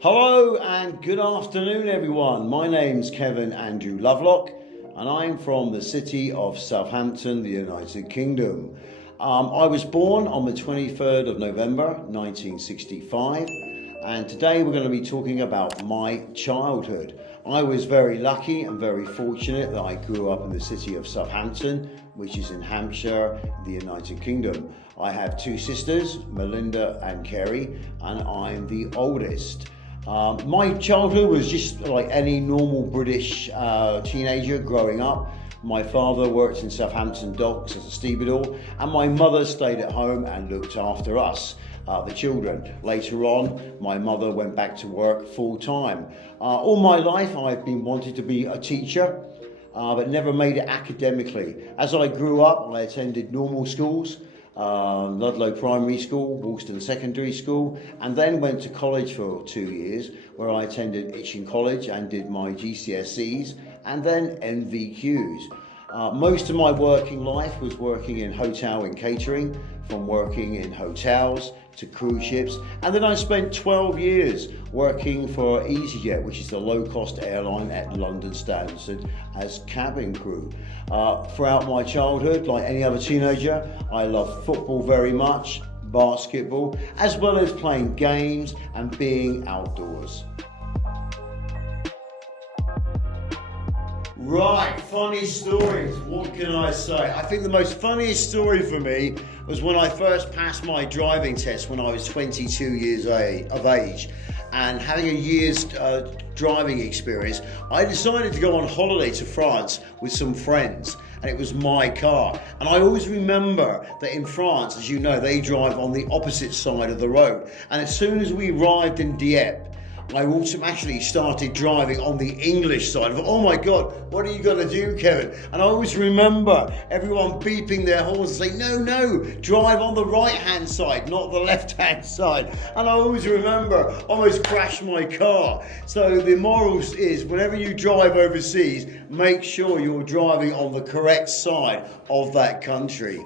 Hello and good afternoon everyone. My name's Kevin Andrew Lovelock and I'm from the city of Southampton, the United Kingdom. I was born on the 23rd of November 1965 and today we're going to be talking about my childhood. I was very lucky and very fortunate that I grew up in the city of Southampton, which is in Hampshire, the United Kingdom. I have two sisters, Melinda and Kerry, and I'm the oldest. My childhood was just like any normal British teenager growing up. My father worked in Southampton docks as a stevedore and my mother stayed at home and looked after us, the children. Later on, my mother went back to work full time. All my life I've been wanting to be a teacher, but never made it academically. As I grew up, I attended normal schools. Ludlow Primary School, Woolston Secondary School, and then went to college for 2 years where I attended Itchen College and did my GCSEs and then NVQs. Most of my working life was working in hotel and catering, from working in hotels to cruise ships, and then I spent 12 years working for EasyJet, which is the low-cost airline at London Stansted, as cabin crew. Throughout my childhood, like any other teenager, I loved football very much, basketball, as well as playing games and being outdoors. Right, funny stories, what can I say? I think the most funniest story for me was when I first passed my driving test when I was 22 years of age, and having a year's driving experience, I decided to go on holiday to France with some friends, and it was my car. And I always remember that in France, as you know, they drive on the opposite side of the road, and as soon as we arrived in Dieppe, I automatically started driving on the English side. I thought, oh my God, what are you going to do, Kevin? And I always remember everyone beeping their horns and saying, no, drive on the right-hand side, not the left-hand side. And I always remember almost crashed my car. So the morals is, whenever you drive overseas, make sure you're driving on the correct side of that country.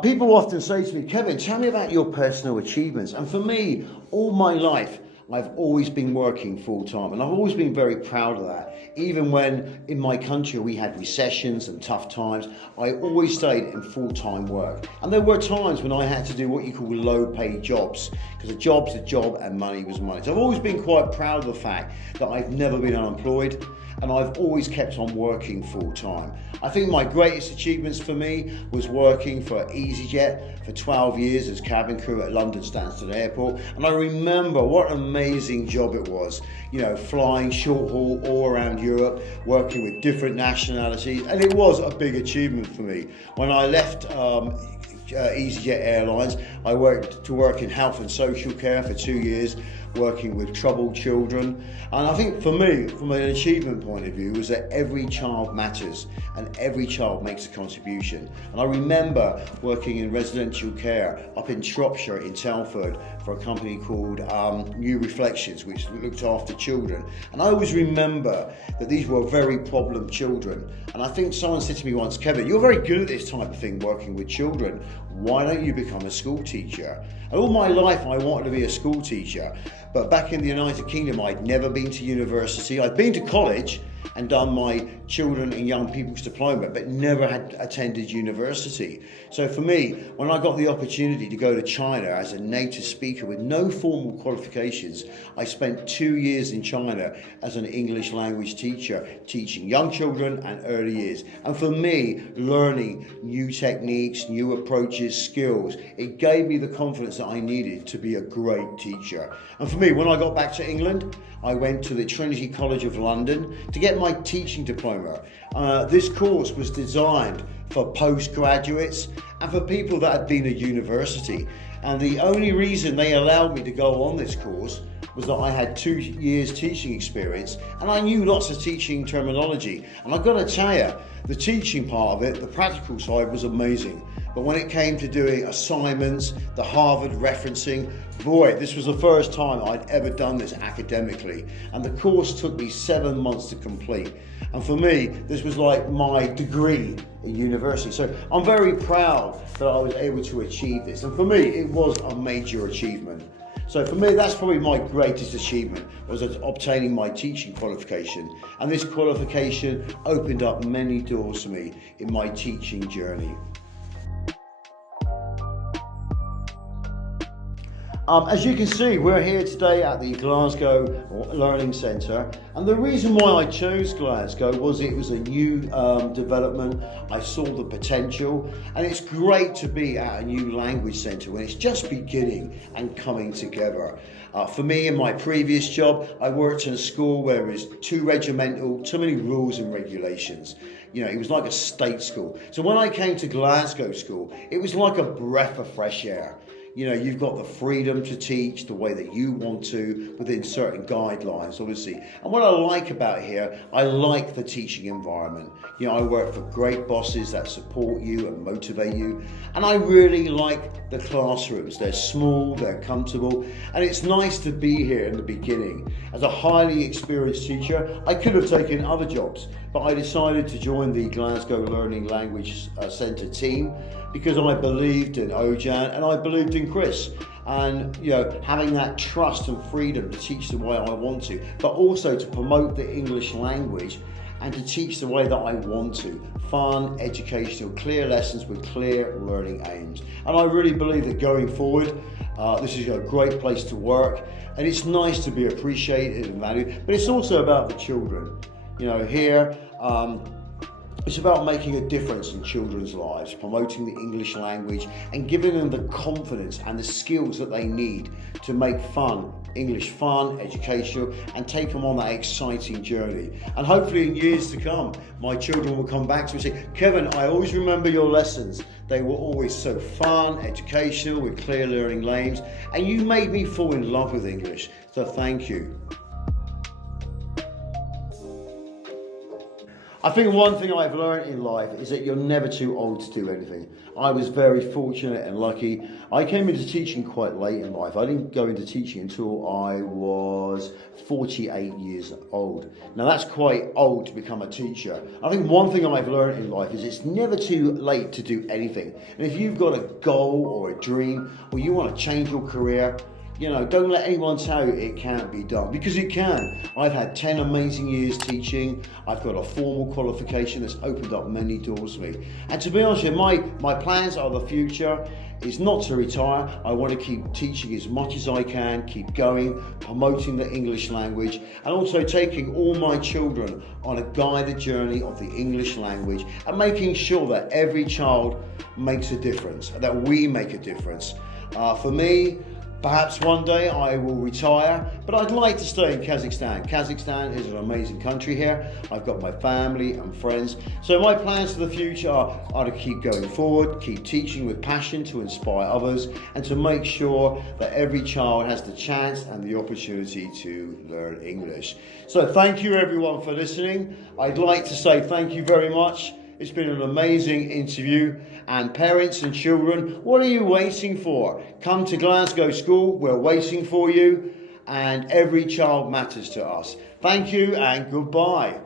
People often say to me, Kevin, tell me about your personal achievements. And for me, all my life, I've always been working full time, and I've always been very proud of that. Even when in my country we had recessions and tough times, I always stayed in full-time work. And there were times when I had to do what you call low-paid jobs, because a job's a job and money was money. So I've always been quite proud of the fact that I've never been unemployed, and I've always kept on working full time. I think my greatest achievements for me was working for EasyJet for 12 years as cabin crew at London Stansted Airport. And I remember what an amazing job it was, you know, flying short haul all around Europe, working with different nationalities. And it was a big achievement for me. When I left EasyJet Airlines, I went to work in health and social care for 2 years, working with troubled children. And I think for me, from an achievement point of view, was that every child matters and every child makes a contribution. And I remember working in residential care up in Shropshire in Telford for a company called New Reflections, which looked after children. And I always remember that these were very problem children. And I think someone said to me once, Kevin, you're very good at this type of thing, working with children. Why don't you become a school teacher? And all my life I wanted to be a school teacher, but back in the United Kingdom I'd never been to university. I'd been to college and done my children and young people's diploma, but never had attended university. So for me, when I got the opportunity to go to China as a native speaker with no formal qualifications, I spent 2 years in China as an English language teacher, teaching young children and early years. And for me, learning new techniques, new approaches, skills, it gave me the confidence that I needed to be a great teacher. And for me, when I got back to England, I went to the Trinity College of London to get my teaching diploma. This course was designed for postgraduates and for people that had been at university. And the only reason they allowed me to go on this course was that I had 2 years teaching experience and I knew lots of teaching terminology. And I've got to tell you, the teaching part of it, the practical side was amazing. But when it came to doing assignments, the Harvard referencing, boy, this was the first time I'd ever done this academically. And the course took me 7 months to complete. And for me, this was like my degree in university. So I'm very proud that I was able to achieve this. And for me, it was a major achievement. So for me, that's probably my greatest achievement, was obtaining my teaching qualification. And this qualification opened up many doors for me in my teaching journey. As you can see, we're here today at the Glazgo Learning Centre, and the reason why I chose Glasgow was it was a new development. I saw the potential, and it's great to be at a new language centre when it's just beginning and coming together. For me, in my previous job, I worked in a school where it was too regimental, too many rules and regulations. You know, it was like a state school. So when I came to Glasgow School, it was like a breath of fresh air. You know, you've got the freedom to teach the way that you want to within certain guidelines, obviously. And what I like about here, I like the teaching environment. You know, I work for great bosses that support you and motivate you. And I really like the classrooms. They're small, they're comfortable, and it's nice to be here in the beginning. As a highly experienced teacher, I could have taken other jobs, but I decided to join the Glasgow Learning Language Centre team because I believed in Ojan and I believed in Chris, and you know, having that trust and freedom to teach the way I want to, but also to promote the English language and to teach the way that I want to. Fun, educational, clear lessons with clear learning aims. And I really believe that going forward, this is a great place to work, and it's nice to be appreciated and valued, but it's also about the children. You know, here, it's about making a difference in children's lives, promoting the English language and giving them the confidence and the skills that they need to make English fun, educational, and take them on that exciting journey. And hopefully in years to come, my children will come back to me and say, Kevin, I always remember your lessons. They were always so fun, educational, with clear learning aims, and you made me fall in love with English. So thank you. I think one thing I've learned in life is that you're never too old to do anything. I was very fortunate and lucky. I came into teaching quite late in life. I didn't go into teaching until I was 48 years old. Now that's quite old to become a teacher. I think one thing I've learned in life is it's never too late to do anything. And if you've got a goal or a dream, or you want to change your career, you know, don't let anyone tell you it can't be done, because it can. I've had 10 amazing years teaching. I've got a formal qualification that's opened up many doors for me. And to be honest with you, my plans are the future. It's not to retire. I want to keep teaching as much as I can, keep going, promoting the English language, and also taking all my children on a guided journey of the English language and making sure that every child makes a difference, that we make a difference. For me, perhaps one day I will retire, but I'd like to stay in Kazakhstan. Kazakhstan is an amazing country here. I've got my family and friends. So my plans for the future are to keep going forward, keep teaching with passion to inspire others, and to make sure that every child has the chance and the opportunity to learn English. So thank you everyone for listening. I'd like to say thank you very much. It's been an amazing interview, and parents and children, what are you waiting for? Come to Glasgow School, we're waiting for you, and every child matters to us. Thank you and goodbye.